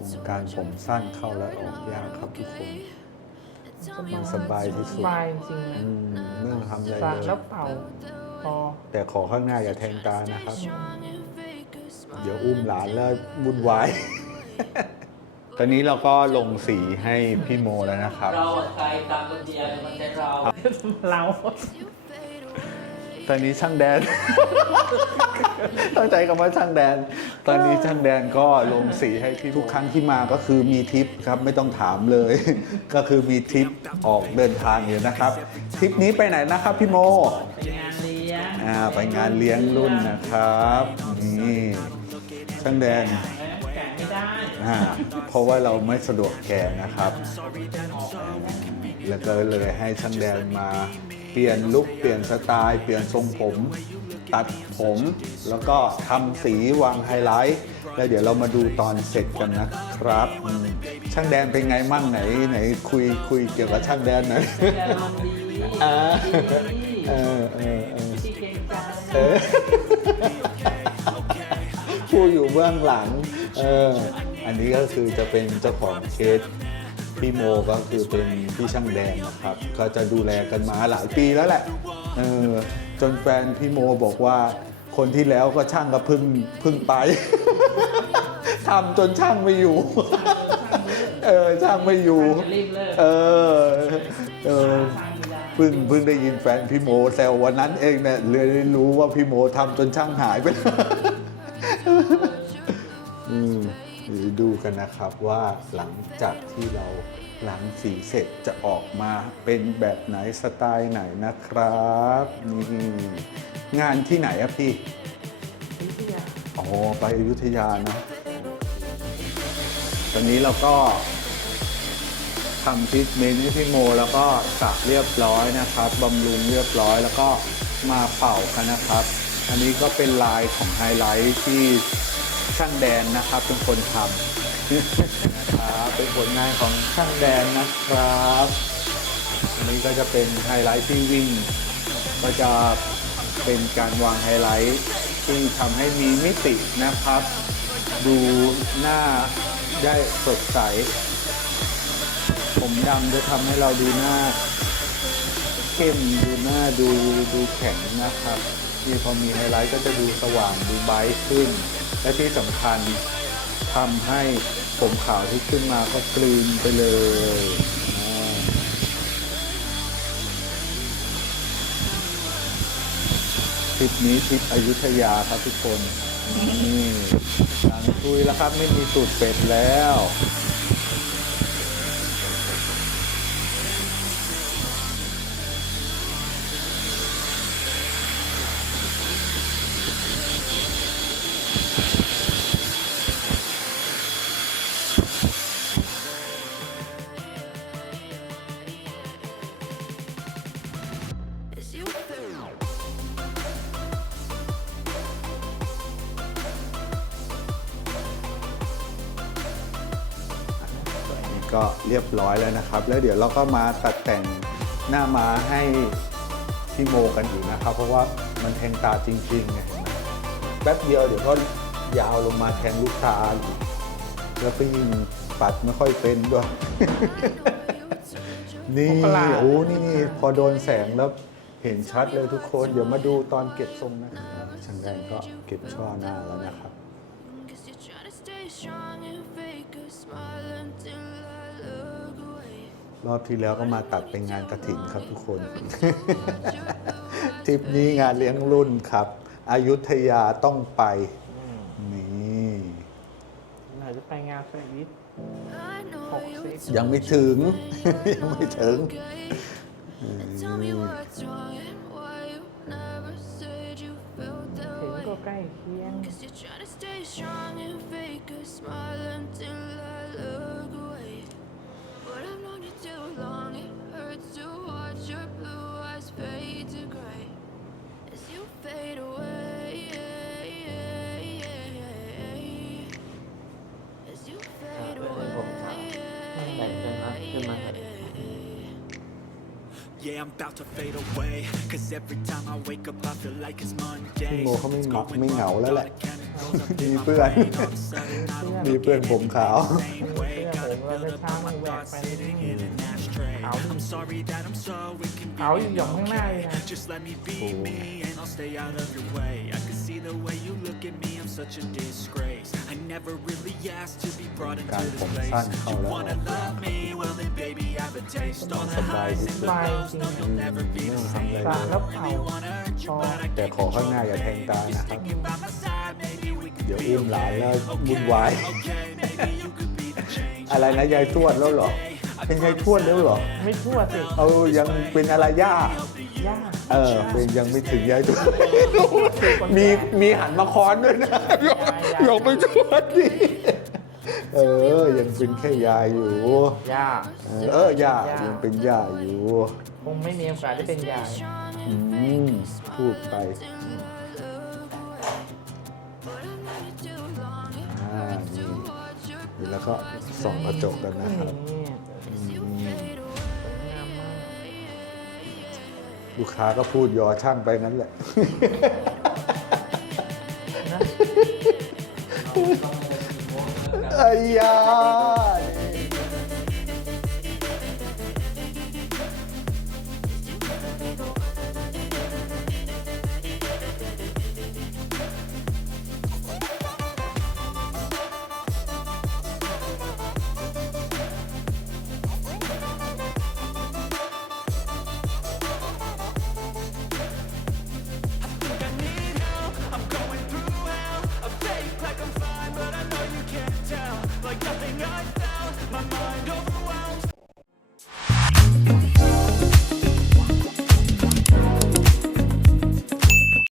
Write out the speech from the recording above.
วงการผมสั้นเข้าและออกยากครับทุกคนมันสบายที่สุสดบายจริงๆนะอืมไม่ต้องทำอะไรสระเลแล้วยเป่าพอแต่ขอข้างหน้าอย่าแทงตานะครับ เดี๋ยวอุ้มหลานแล้ววุ่นวาย ตอนนี้เราก็ลงสีให้พี่โมแล้วนะครับ เราอะใครตามคนเดียวมันเป็นเรา เรา ตอนนี้ช่างแดนต้องใจคำว่าช่างแดน ตอนนี้ช่างแดนก็ลงสีให้พี่ทุกครั้งที่มาก็คือมีทริปครับไม่ต้องถามเลย ก็คือมีทริปออกเดินทางอยู่นะครับทริปนี้ไปไหนนะครับพี่โมเป็นงานเลี้ยงอ่าไปงานเลี้ยงรุ่นนะครับนี่ช่างแดนแกะไม่ได้อ่าเพราะว่าเราไม่สะดวกแกนะครับแล้ว ก็เลยให้ช่างแดนมาเปลี่ยนลุคเปลี่ยนสไตล์ เปลี่ยนทรงผม ตัดผม แล้วก็ทำสีวางไฮไลท์ แล้วเดี๋ยวเรามาดูตอนเสร็จกันนะครับอืมช่างแดนเป็นไงมั่งไหนไหนคุยคุยเกี่ยวกับช่างแดนหน่อยแต่ลมดีอ่าดีเออเออเออที่เก่งใจเออผู้อยู่เบื้องหลังเอออันนี้ก็คือจะเป็นเจ้าของเคส พี่โมก็คือเป็นพี่ช่างแดงนะครับ ก็จะดูแลกันมาหลายปีแล้วแหละเออจนแฟนพี่โมบอกว่าคนที่แล้วก็ช่างก็พึ่งพึ่งไป ทำจนช่างไม่อยู่ เออช่างไม่อยู่ เออเออเพิ่งเพิ่งได้ยินแฟนพี่โมแซววันนั้นเองเนี่ยเลยได้รู้ว่าพี่โมทำจนช่างหายไปอืม เดี๋ยวดูกันนะครับว่าหลังจากที่เราล้างสีเสร็จจะออกมาเป็นแบบไหนสไตล์ไหนนะครับนี่งานที่ไหนอะพี่วิทยาอ๋อไปอยุธยานะตอนนี้เราก็ทำทรีทเมนต์ให้พี่โม แล้วก็สระเรียบร้อยนะครับบำรุงเรียบร้อย แล้วก็มาเป่ากันนะครับ อันนี้ก็เป็นลายของไฮไลท์ที่ ช่างแดนนะครับ เป็นคนทำนะครับเป็นผลงานของช่างแดนนะครับอันนี้ก็จะเป็นไฮไลท์ที่วิ่ง ก็จะเป็นการวางไฮไลท์ที่ทำให้มีมิตินะครับ ดูหน้าได้สดใส ผมดำจะทำให้เราดูหน้าเข้มดูหน้าดูดูแข็งนะครับที่พอมีไฮไลท์ก็จะดูสว่างดูไบรท์ขึ้น และที่สำคัญทำให้ผมขาวที่ขึ้นมาก็กลืนไปเลยทริปนี้ทริปอยุธยาครับทุกคน นี่หลังคุยแล้วครับไม่มีสูตรเป็ดแล้ว ก็เรียบร้อยแล้วนะครับ แล้วเดี๋ยวเราก็มาตัดแต่งหน้ามาให้พี่โมกันอยู่นะครับ เพราะว่ามันแทงตาจริงๆไงเห็นไหมแป๊บเดียวเดี๋ยวก็ยาวลงมาแทงลูกตาอีกแล้วก็ยิ่งปัดไม่ค่อยเป็นด้วย นี่มกราโอ้นี่พอโดนแสงแล้วเห็นชัดเลยทุกคน เดี๋ยวมาดูตอนเก็บทรงนะครับช่างแดงก็เก็บช่อหน้าแล้วนะครับ Cause you're trying to stay strong and fake a smile until I look away. รอบที่แล้วก็มาตัดเป็นงานกระถิ่นครับทุกคน ทริปนี้งานเลี้ยงรุ่นครับ อายุทยาต้องไป นี่ไหนจะไปงานแฟร์วิท I know you ยังไม่ถึง ยังไม่ถึง okay. And tell me what's wrong and why you never said you felt เห็น that ก็ way. ใกล้เคียง Yeah, I'm about to fade away. Cause every time I wake up, I feel like it's Monday. พี่โมเขาไม่เหงาไม่เหงาแล้วแหละ มีเพื่อน มีเพื่อนผมขาวเสื้อผมเราจะช้ามันแหวกไปขาวดิขาวอยู่หย่ อมข้างหน้าเลยนะโอ้การผมสั้นเข้าแล้วสบายที่สุดสบายจริงอืมไม่ต้องทำอะไรสระเลยแล้วเผาพอแต่ขอข้างหน้าอย่าแทงตานะครับเดี๋ยวอุ้มหลานแล้ววุ่นวายอะไรนะยายทวดแล้วเหรอเป็นยายทวดแล้วเหรอไม่ทั่วสิ เอายังเป็นอะไรย่า ย่าเออเป็นยังไม่ถึงยายทวดมีมีหันมาค้อนด้วยนะยกยกไปทวดดิเออ ยังเป็นแค่ยายอยู่ ย่าเออย่ายังเป็นย่าอยู่ คงไม่มีโอกาสได้เป็นยายอืมพูดไปอ่านี่แล้วก็ส่องกระจกกันนะครับ ลูกค้าก็พูดยอช่างไปงั้นแหละ